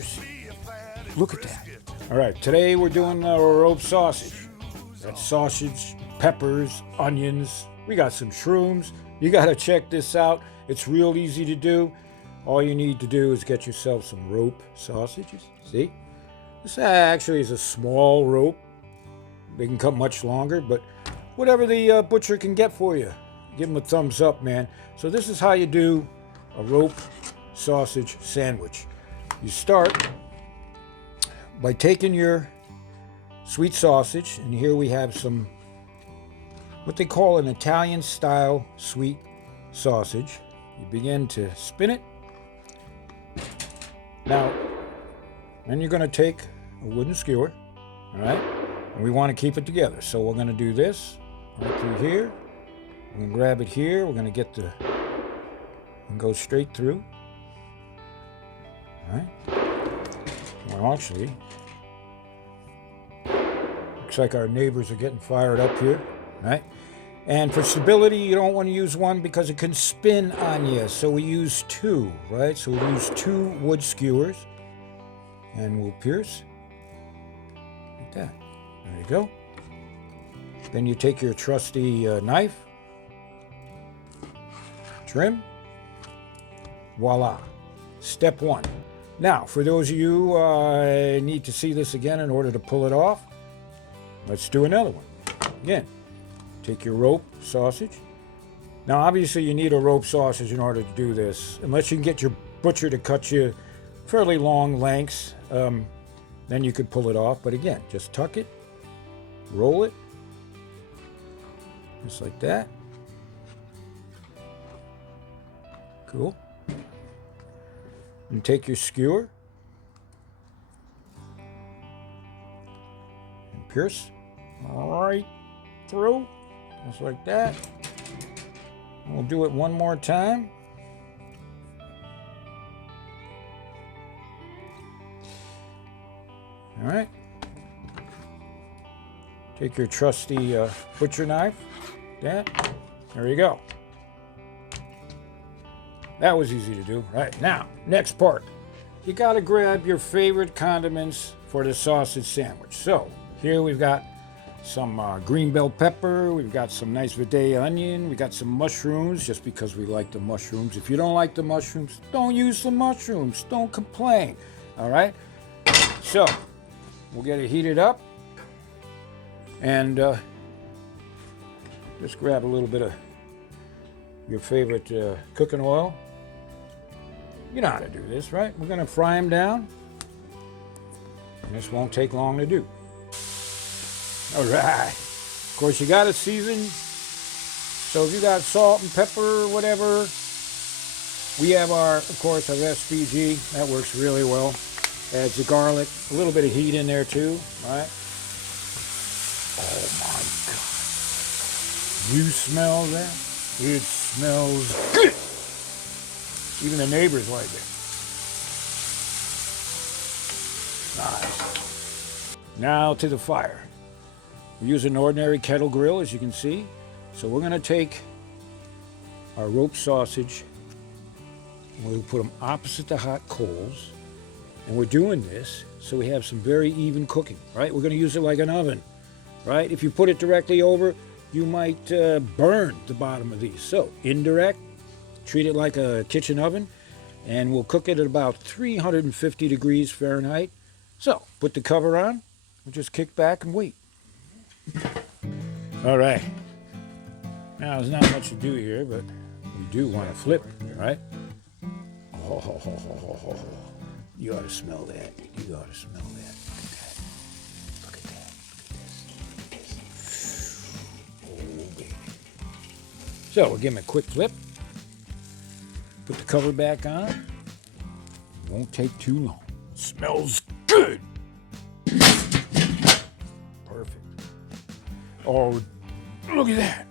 mercy. Look at that. All right, today we're doing rope sausage. That's sausage, peppers, onions. We got some shrooms. You got to check this out. It's real easy to do. All you need to do is get yourself some rope sausages. See? This actually is a small rope. They can cut much longer, but whatever the butcher can get for you, give them a thumbs up, man. So this is how you do a rope sausage sandwich. You start by taking your sweet sausage, and here we have some, what they call an Italian style sweet sausage. You begin to spin it. Now, then you're going to take a wooden skewer, all right? And we want to keep it together. So we're going to do this right through here. We're going to grab it here. We're going to get and go straight through. All right? Well, actually, looks like our neighbors are getting fired up here, right? And for stability, you don't want to use one because it can spin on you. So we use two, right? So we use two wood skewers, and we'll pierce like that. There you go. Then you take your trusty knife, trim, voila. Step one. Now, for those of you who need to see this again in order to pull it off, let's do another one. Again, take your rope sausage. Now, obviously, you need a rope sausage in order to do this. Unless you can get your butcher to cut you fairly long lengths, then you could pull it off. But again, just tuck it, roll it, just like that. Cool. And take your skewer and pierce right through, just like that. And we'll do it one more time. All right. Take your trusty butcher knife. There you go. That was easy to do. Right, now, next part. You gotta grab your favorite condiments for the sausage sandwich. So, here we've got some green bell pepper, we've got some nice Vidalia onion, we got some mushrooms, just because we like the mushrooms. If you don't like the mushrooms, don't use the mushrooms. Don't complain, all right? So, we'll get it heated up, and just grab a little bit of your favorite cooking oil. You know how to do this, right? We're gonna fry them down, and this won't take long to do. All right. Of course, you gotta season. So if you got salt and pepper or whatever, we have of course, our SPG. That works really well. Adds the garlic, a little bit of heat in there too, right? Oh my God. You smell that? It smells good. Even the neighbors like it. Nice. Now to the fire. We use an ordinary kettle grill, as you can see. So we're going to take our rope sausage, and we'll put them opposite the hot coals. And we're doing this so we have some very even cooking, right? We're going to use it like an oven, right? If you put it directly over, you might burn the bottom of these. So indirect, treat it like a kitchen oven, and we'll cook it at about 350 degrees Fahrenheit. So put the cover on, and just kick back and wait. All right. Now, there's not much to do here, but we do want to flip, right? Oh, you ought to smell that. You ought to smell that. Look at that. Look at this. Oh, baby. So we'll give them a quick flip. Put the cover back on. Won't take too long. Smells good. Perfect. Oh, look at that.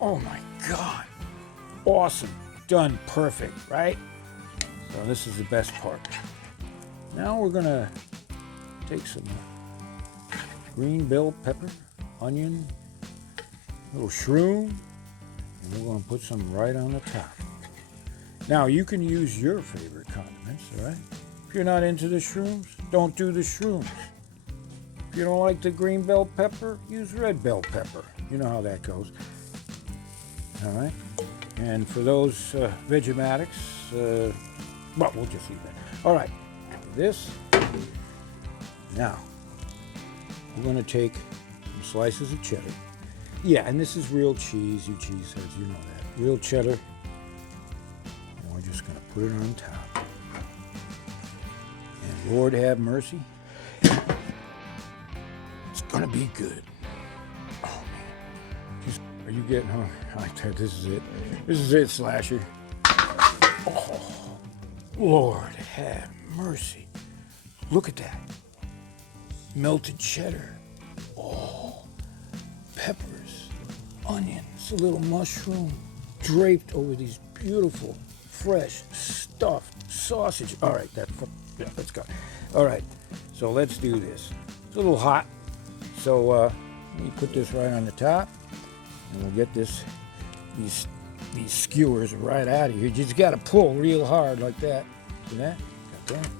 Oh my God. Awesome. Done perfect, right? So this is the best part. Now we're gonna take some green bell pepper, onion, a little shroom, and we're gonna put some right on the top. Now you can use your favorite condiments, all right? If you're not into the shrooms, don't do the shrooms. If you don't like the green bell pepper, use red bell pepper. You know how that goes. All right. And for those Vegematics, well, we'll just leave that. All right. This. Now, we're going to take some slices of cheddar. Yeah, and this is real cheese, you cheeseheads, you know that. Real cheddar. And we're just going to put it on top. And Lord have mercy. It's going to be good. Oh, man. Are you getting hungry? This is it. This is it, Slasher. Oh, Lord have mercy. Look at that. Melted cheddar. Oh, peppers, onions, a little mushroom draped over these beautiful, fresh, stuffed sausage. All right, let's go. All right, so let's do this. It's a little hot, so let me put this right on the top, and we'll get these skewers right out of here. You just got to pull real hard like that. See that? Got that.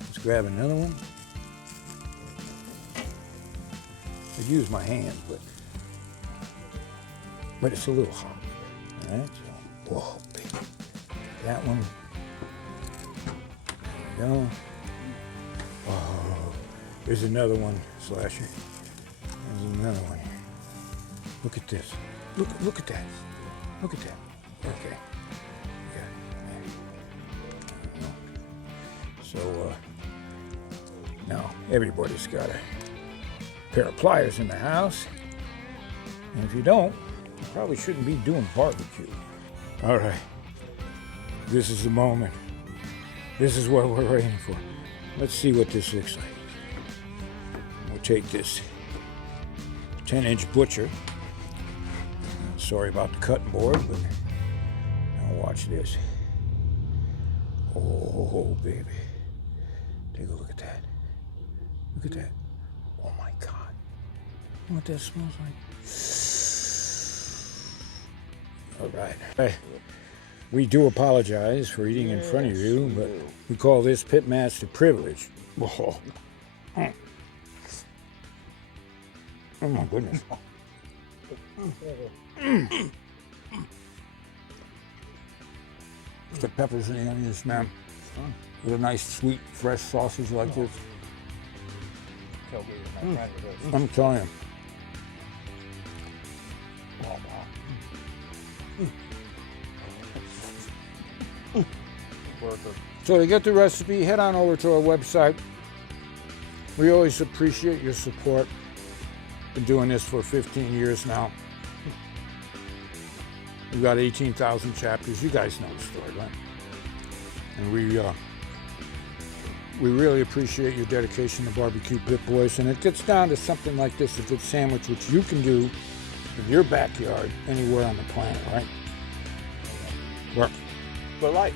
Let's grab another one. I'd use my hands, but it's a little hot. All right, so, whoa, baby. That one. There we go. Oh, there's another one, Slasher. There's another one here. Look at this. Look at that. Look at that. Okay. So, now everybody's got a pair of pliers in the house. And if you don't, you probably shouldn't be doing barbecue. All right. This is the moment. This is what we're waiting for. Let's see what this looks like. We'll take this 10-inch butcher. Sorry about the cutting board, but now watch this. Oh, baby. Take a look at that. Look at that. Oh, my God. You know what that smells like? All right. Hey, we do apologize for eating in front of you, but we call this pitmaster privilege. Oh, oh my goodness. The peppers and the onions, man. With a nice, sweet, fresh sausage like this. I'm telling you. So to get the recipe, head on over to our website. We always appreciate your support. Been doing this for 15 years now. We've got 18,000 chapters. You guys know the story, right? And we really appreciate your dedication to BBQ Pit Boys. And it gets down to something like this, a good sandwich, which you can do in your backyard anywhere on the planet, right? Work. But like.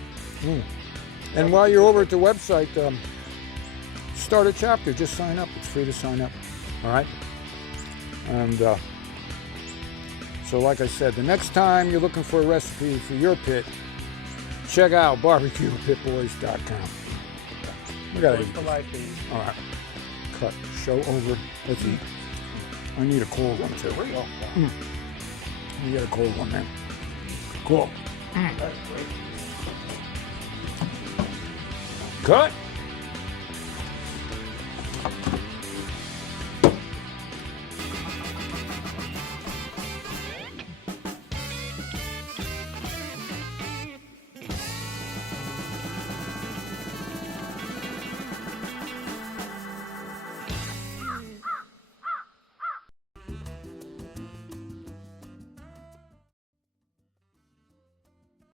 And while you're over at the website, start a chapter. Just sign up. It's free to sign up. All right? And so like I said, the next time you're looking for a recipe for your pit, check out BBQPitBoys.com. We got to eat. All right. Cut. Show over. Let's eat. I need a cold one too. You get a cold one, man. Cool. Cut.